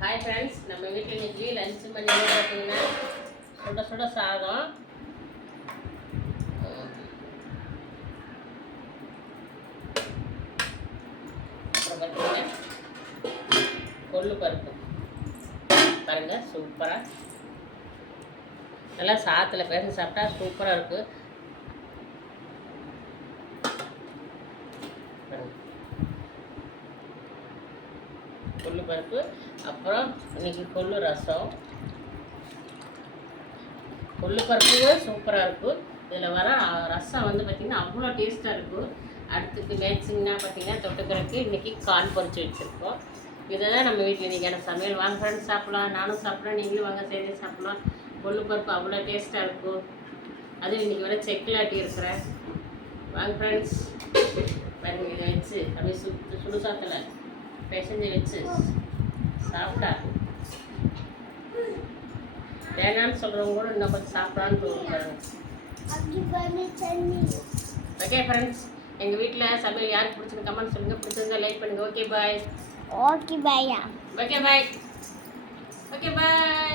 Hi friends, நம்ம வீட்டில் இன்றைக்கி லஞ்சு மணி பார்த்தீங்கன்னா சுட சுட சாதம், அப்புறம் பார்த்தீங்கன்னா கொள்ளு பருப்பு பாருங்கள். சூப்பராக நல்லா சாதத்தில் பேச சாப்பிட்டா சூப்பராக இருக்குது. கொள்ளு பருப்பு, அப்புறம் இன்றைக்கி கொள்ளு ரசம். கொள்ளு பருப்பு சூப்பராக இருக்கும். இதில் வர ரசம் வந்து பார்த்திங்கன்னா அவ்வளோ டேஸ்ட்டாக இருக்கும். அடுத்துக்கு மேட்சிங்னா பார்த்திங்கன்னா தொட்டுக்கிறதுக்கு இன்றைக்கி கான் பொரிச்சு வச்சுருக்கோம். இதை தான் நம்ம வீட்டில் இன்றைக்கான சமையல். வாங்க ஃப்ரெண்ட்ஸ் சாப்பிட்லாம். நானும் சாப்பிட்றேன், நீங்களும் வாங்க சேர்ந்து சாப்பிட்லாம். கொள்ளு பருப்பு அவ்வளோ டேஸ்ட்டாக இருக்கும். அதுவும் இன்றைக்கி வர செக்கிலாட்டி இருக்கிறேன். வாங்க ஃப்ரெண்ட்ஸ் பாருங்கள். இதை வச்சு அப்படியே சுடுசாத்தில் பிசைஞ்சு வச்சு சாப்பிட்டா வேணான்னு சொல்கிறவங்க கூட இன்னும் கொஞ்சம் சாப்பிடான்னு தோணும். ஓகே ஃப்ரெண்ட்ஸ், எங்கள் வீட்டில் சமையல் யாருக்கு பிடிச்சிருக்கு கமெண்ட் சொல்லுங்கள். பிடிச்சிருந்தா லைக் பண்ணுங்கள். Okay bye. Okay bye. Okay bye. Okay bye.